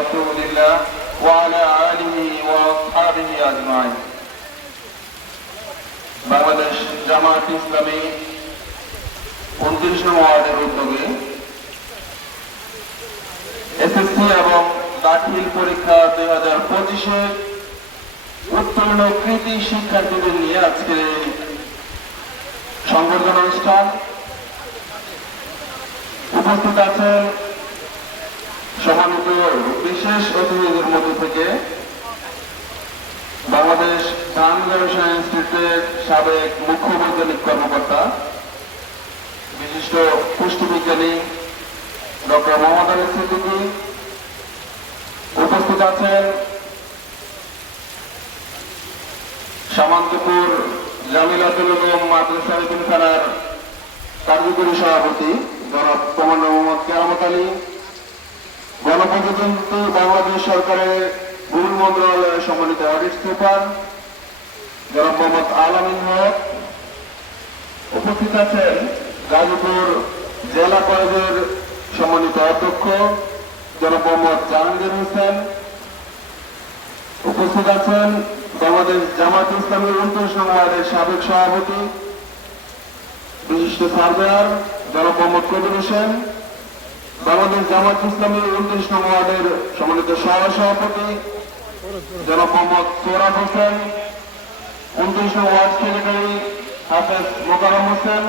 رسول الله وعلى آله وأصحابه أجمعين বাংলাদেশ জামাত ইসলামী উনত্রিশ নং ওয়ার্ডের উদ্যোগে এসএসসি এবং দাখিল পরীক্ষা দুই হাজার পঁচিশে উত্তীর্ণ কৃতি শিক্ষার্থীদের নিয়ে আজকে এই সংবর্ধনা অনুষ্ঠান উপস্থিত আছেন সম্মানিত বিশেষ অতিথিদের মধ্যে থেকে বাংলাদেশ ধান গবেষণা ইনস্টিটিউটের সাবেক মুখ্য বৈজ্ঞানিক কর্মকর্তা, বিশিষ্ট পুষ্টি বিজ্ঞানী ডক্টর মোহাম্মদ আলী সিদ্দিকী উপস্থিত আছেন সামান্তপুর জামিলাতুল উলুম মাদ্রাসা খানার কার্যকরী সভাপতি জনাব কমান্ডার মোহাম্মদ কেরামত আলী গণপ্রজাতন্ত্রী বাংলাদেশ সরকারের ভূমি মন্ত্রণালয়ের সম্মানিত অডিট সুপার, জনাব মোহাম্মদ আলামিন হক। উপস্থিত আছেন গাজীপুর জেলা কলেজের সম্মানিত অধ্যক্ষ, জনাব মোহাম্মদ জাহাঙ্গীর হোসেন। উপস্থিত আছেন বাংলাদেশ জামাত ইসলামী উনত্রিশ নং সাবেক সভাপতি, বিশিষ্ট সার্ভেয়ার, জনাব মোহাম্মদ কবির হোসেন। বাংলাদেশ জামাত ইসলামী উনত্রিশ নং ওয়ার্ডের সম্মানিত সহ সভাপতি জনাব মোহাম্মদ সোরাফ হোসেন, উনত্রিশ ওয়ার্ড সেক্রেটারি হাফেজ মোকারম হোসেন,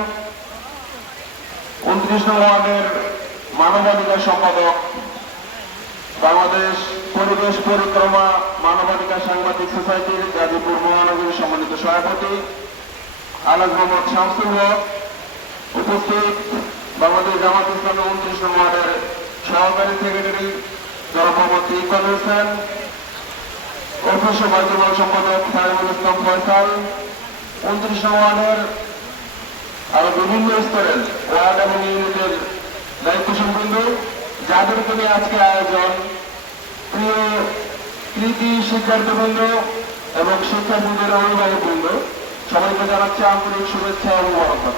উনত্রিশ ওয়ার্ডের মানবাধিকার সম্পাদক বাংলাদেশ পরিবেশ পরিক্রমা মানবাধিকার সাংবাদিক সোসাইটির গাজীপুর মহানগরীর সম্মানিত সভাপতি আলাজ মোহাম্মদ শামসুল হক উপস্থিত। বাংলাদেশ জামাত ইসলামী উনত্রিশ ওয়ার্ডের সহকারী সেক্রেটারি মোহাম্মদ ইকবাল হোসেন, অফিস কার্যক্রম সম্পাদক সাইমুল ইসলাম ফয়সাল, উনত্রিশ ওয়ার্ডের আরও বিভিন্ন স্তরের ওয়ার্ড এবং ইউনিটের দায়িত্বশীল বিন্দু যাদেরকে নিয়ে আজকে আয়োজন প্রিয় কৃতি শিক্ষার্থীবৃন্দ এবং শিক্ষার্থীদের অভিভাবকবৃন্দ, সবাইকে জানাচ্ছি আন্তরিক শুভেচ্ছা এবং মহব্বত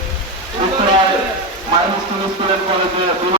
উত্তরায় মাইল স্কুল স্কুল কলেজে